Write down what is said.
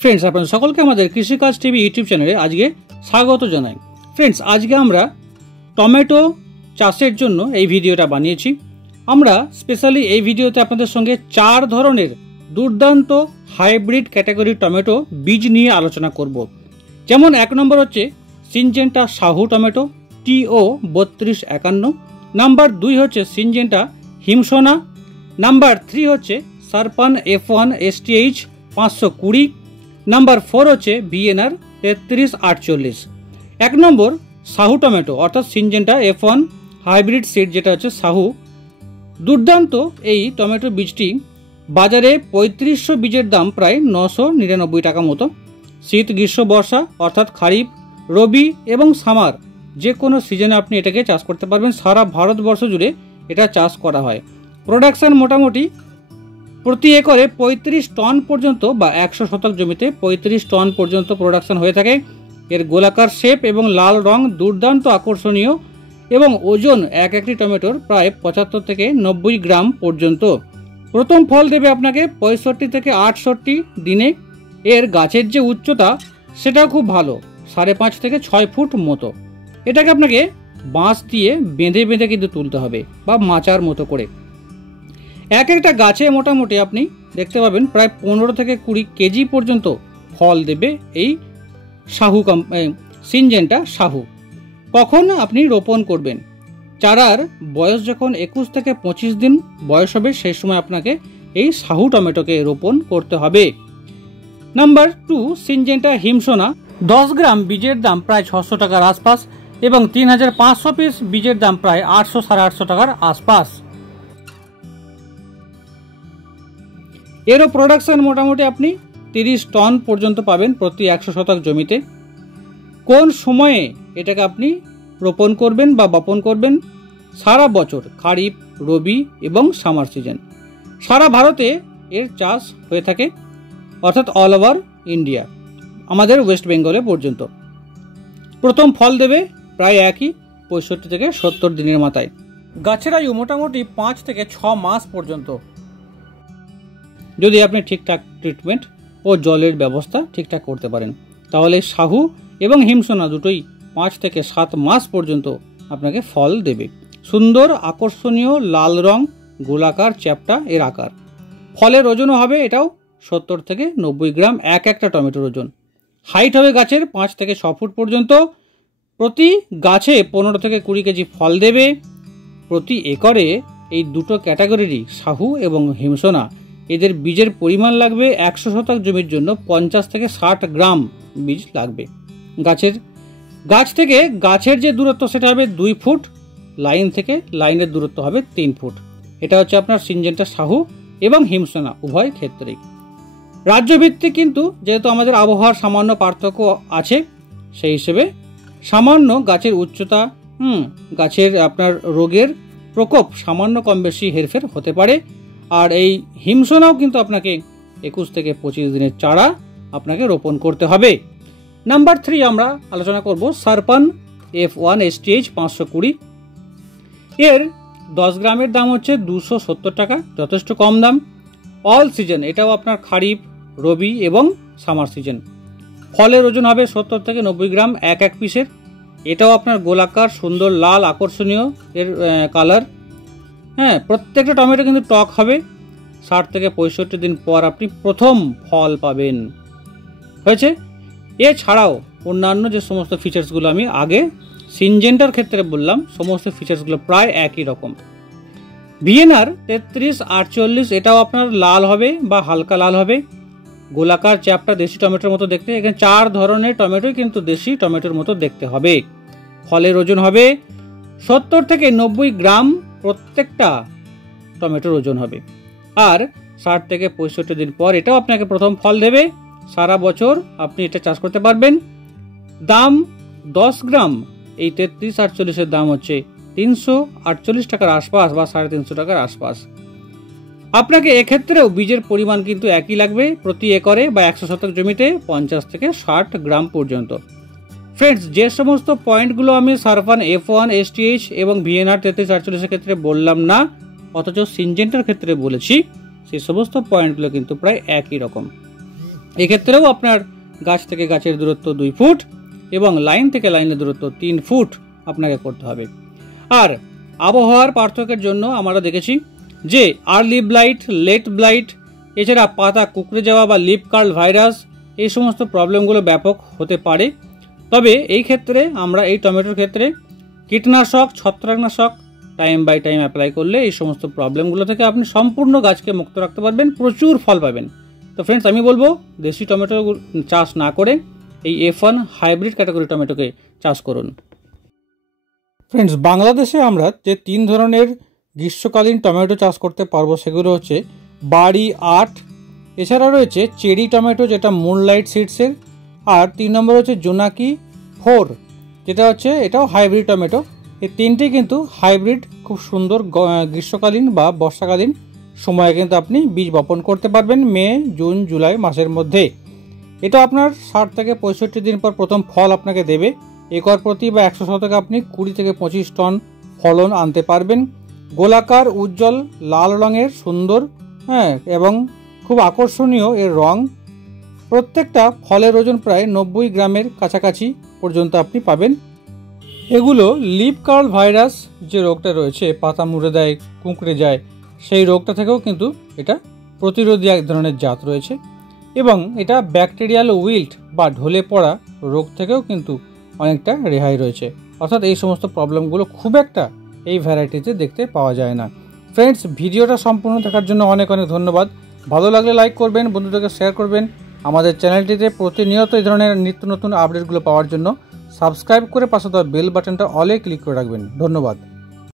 Friends, আপনাদের সকলকে আমাদের কৃষিকাজ টিভি ইউটিউব চ্যানেলে আজকে স্বাগত জানাই। ফ্রেন্ডস, আজকে আমরা টমেটো চাষের জন্য এই ভিডিওটা বানিয়েছি। আমরা স্পেশালি এই ভিডিওতে আপনাদের সঙ্গে 4 ধরনের দুর্দান্ত হাইব্রিড ক্যাটাগরির টমেটো বীজ নিয়ে আলোচনা করব। যেমন 1 নম্বর হচ্ছে Syngenta Sahu tomato TO 3251। Number 2 হচ্ছে সিনজেন্টা হিমসোনা। নাম্বার 3 হচ্ছে সারপান F1 STH 520। নাম্বার 4 হচ্ছে VNR 3348। 1 নম্বর সাহু টমেটো অর্থাৎ সিনজেন্টা F1 হাইব্রিড সিড, যেটা হচ্ছে সাহু। দুর্দান্ত এই টমেটো বীজটি বাজারে 3500 বীজের দাম প্রায় 999 টাকা মতো। শীত, গ্রীষ্ম, বর্ষা অর্থাৎ খারিফ, রবি এবং সামার যে কোনো সিজনে আপনি এটাকে চাষ করতে পারবেন। সারা ভারতবর্ষ জুড়ে এটা চাষ করা হয়। প্রোডাকশন মোটামুটি প্রতি একরে 35 টন পর্যন্ত বা 100 শতক জমিতে 35 টন পর্যন্ত প্রোডাকশন হয়ে থাকে। এর গোলাকার শেপ এবং লাল রং দুর্দান্ত আকর্ষণীয় এবং ওজন একটি টমেটোর প্রায় 75 থেকে 90 গ্রাম পর্যন্ত। প্রথম ফল দেবে আপনাকে 65 থেকে 68 দিনে। এর গাছের যে উচ্চতা সেটাও খুব ভালো, 5.5 থেকে 6 ফুট মতো। এটাকে আপনাকে বাঁশ দিয়ে বেঁধে বেঁধে কিন্তু তুলতে হবে বা মাচার মতো করে। একটা গাছে মোটামুটি আপনি দেখতে পাবেন প্রায় 15 থেকে 20 কেজি পর্যন্ত ফল দেবে এই সাহু সিনজেন্টা সাহু। কখন আপনি রোপণ করবেন? চারার বয়স যখন 21 থেকে 25 দিন বয়স হবে, সেই সময় আপনাকে এই সাহু টমেটোকে রোপণ করতে হবে। Number 2 Syngenta হিমসোনা। 10 গ্রাম বীজের দাম প্রায় 600 টাকার আশপাশ এবং 3500 পিস বীজের দাম প্রায় 800-850 টাকার আশপাশ। এরও প্রোডাকশন মোটামুটি আপনি 30 টন পর্যন্ত পাবেন প্রতি 100 শতক জমিতে। কোন সময়ে এটাকে আপনি রোপণ করবেন বা বপন করবেন? সারা বছর, খারিফ, রবি এবং সামার সিজন। সারা ভারতে এর চাষ হয়ে থাকে, অর্থাৎ অল ওভার ইন্ডিয়া, আমাদের ওয়েস্ট বেঙ্গলে পর্যন্ত। প্রথম ফল দেবে প্রায় একই 65 থেকে 70 দিনের মাথায়। গাছের আয়ু মোটামুটি 5 থেকে 6 মাস পর্যন্ত, যদি আপনি ঠিকঠাক ট্রিটমেন্ট ও জলের ব্যবস্থা ঠিকঠাক করতে পারেন। তাহলে সাহু এবং হিমসোনা দুটোই 5 থেকে 7 মাস পর্যন্ত আপনাকে ফল দেবে। সুন্দর আকর্ষণীয় লাল রং, গোলাকার চ্যাপ্টা এর আকার। ফলের ওজনও হবে এটাও 70 থেকে 90 গ্রাম একটা টমেটোর ওজন। হাইট হবে গাছের 5 থেকে 6 ফুট পর্যন্ত। প্রতি গাছে 15 থেকে 20 কেজি ফল দেবে। প্রতি একরে এই দুটো ক্যাটাগরিরই সাহু এবং হিমসোনা এদের বীজের পরিমাণ লাগবে 100 শতক জমির জন্য 50 থেকে 60 গ্রাম বীজ লাগবে। গাছ থেকে গাছের যে দূরত্ব সেটা হবে 2 ফুট, লাইন থেকে লাইনের দূরত্ব হবে 3 ফুট। এটা হচ্ছে আপনার সিনজেন্টা সাহু এবং হিমসোনা উভয় ক্ষেত্রেই। রাজ্যভিত্তিক কিন্তু যেহেতু আমাদের আবহাওয়ার সামান্য পার্থক্য আছে, সেই হিসেবে সামান্য গাছের উচ্চতা, গাছের আপনার রোগের প্রকোপ সামান্য কম বেশি হেরফের হতে পারে। আর এই হিমসোনাও কিন্তু আপনাকে 21 থেকে 25 দিনের চারা আপনাকে রোপণ করতে হবে। নাম্বার 3 আমরা আলোচনা করব সারপান F1 STH 520। এর 10 গ্রামের দাম হচ্ছে 270 টাকা, যথেষ্ট কম দাম। অল সিজন, এটাও আপনার খারিফ, রবি এবং সামার সিজন। ফলের ওজন হবে 70 থেকে 90 গ্রাম এক পিসের। এটাও আপনার গোলাকার, সুন্দর লাল আকর্ষণীয় এর কালার। প্রত্যেকটা টমেটো কিন্তু টক হবে। 60 থেকে 65 দিন পর আপনি প্রথম ফল পাবেন। হয়েছে? এছাড়াও অন্যান্য যে সমস্ত ফিচার্সগুলো আমি আগে সিনজেন্টার ক্ষেত্রে বললাম, সমস্ত ফিচার্সগুলো প্রায় একই রকম। VNR 3348, এটাও আপনার লাল হবে বা হালকা লাল হবে। গোলাকার চ্যাপটা দেশি টমেটোর মতো দেখতে। এখানে 4 ধরনের টমেটোই কিন্তু দেশি টমেটোর মতো দেখতে হবে। ফলের ওজন হবে 70 থেকে 90 গ্রাম প্রত্যেকটা টমেটোর ওজন হবে। আর 60 থেকে 65 দিন পর এটাও আপনাকে প্রথম ফল দেবে। সারা বছর আপনি এটা চাষ করতে পারবেন। দাম 10 গ্রাম এই 3348 এর দাম হচ্ছে 348 টাকার আশপাশ বা 350 টাকার আশপাশ। আপনাকে এক্ষেত্রেও বীজের পরিমাণ কিন্তু একই লাগবে, প্রতি একরে বা 100 শতক জমিতে 50 থেকে 60 গ্রাম পর্যন্ত। ফ্রেন্ডস, যে সমস্ত পয়েন্টগুলো আমি সারপান F1 STH এবং VNR 3348 এর ক্ষেত্রে বললাম না, অথচ সিনজেন্টার ক্ষেত্রে বলেছি, সেই সমস্ত পয়েন্টগুলো কিন্তু প্রায় একই রকম। এক্ষেত্রেও আপনার গাছ থেকে গাছের দূরত্ব 2 ফুট এবং লাইন থেকে লাইনের দূরত্ব 3 ফুট আপনাকে করতে হবে। আর আবহাওয়ার পার্থক্যের জন্য আমরা দেখেছি যে আর্লি ব্লাইট, লেট ব্লাইট, এছাড়া পাতা কুঁকড়ে যাওয়া বা লিপ কার্ল ভাইরাস, এই সমস্ত প্রবলেমগুলো ব্যাপক হতে পারে। তবে এই ক্ষেত্রে আমরা এই টমেটোর ক্ষেত্রে কীটনাশক, ছত্রাকনাশক টাইম বাই টাইম অ্যাপ্লাই করলে এই সমস্ত প্রবলেমগুলো থেকে আপনি সম্পূর্ণ গাছকে মুক্ত রাখতে পারবেন, প্রচুর ফল পাবেন। তো ফ্রেন্ডস, আমি বলবো দেশি টমেটো চাষ না করে এই F1 হাইব্রিড ক্যাটাগরি টমেটোকে চাষ করুন। ফ্রেন্ডস, বাংলাদেশে আমরা যে 3 ধরনের গ্রীষ্মকালীন টমেটো চাষ করতে পারবো সেগুলো হচ্ছে বাড়ি 8, এছাড়া রয়েছে চেরি টমেটো যেটা মুনলাইট সিডসের, আর 3 নম্বর হচ্ছে জোনাকি 4 যেটা হচ্ছে এটাও হাইব্রিড টমেটো। এই 3টি কিন্তু হাইব্রিড, খুব সুন্দর গ্রীষ্মকালীন বা বর্ষাকালীন সময়ে কিন্তু আপনি বীজ বপন করতে পারবেন মে, জুন, জুলাই মাসের মধ্যে। এটা আপনার 60 থেকে 65 দিন পর প্রথম ফল আপনাকে দেবে। একর প্রতি বা 100 শতকে আপনি 20 থেকে 25 টন ফলন আনতে পারবেন। গোলাকার, উজ্জ্বল লাল রঙের, সুন্দর, এবং খুব আকর্ষণীয় এর রং। প্রত্যেকটা ফলের ওজন প্রায় 90 গ্রামের কাছাকাছি পর্যন্ত আপনি পাবেন। এগুলো লিপ কার্ল ভাইরাস যে রোগটা রয়েছে, পাতা মুড়ে দেয়, কুঁকড়ে যায়, সেই রোগটা থেকেও কিন্তু এটা প্রতিরোধী এক ধরনের জাত রয়েছে। এবং এটা ব্যাকটেরিয়াল উইল্ট বা ঢলে পড়া রোগ থেকেও কিন্তু অনেকটা রেহাই রয়েছে। অর্থাৎ এই সমস্ত প্রবলেমগুলো খুব একটা এই ভ্যারাইটিতে দেখতে পাওয়া যায় না। ফ্রেন্ডস, ভিডিওটা সম্পূর্ণ দেখার জন্য অনেক অনেক ধন্যবাদ। ভালো লাগলে লাইক করবেন, বন্ধুদেরকে শেয়ার করবেন। আমাদের চ্যানেলটিতে প্রতিনিয়ত এই ধরনের নিত্য নতুন আপডেটগুলো পাওয়ার জন্য সাবস্ক্রাইব করে পাশে দেওয়া বেল বাটনটা অলে ক্লিক করে রাখবেন। ধন্যবাদ।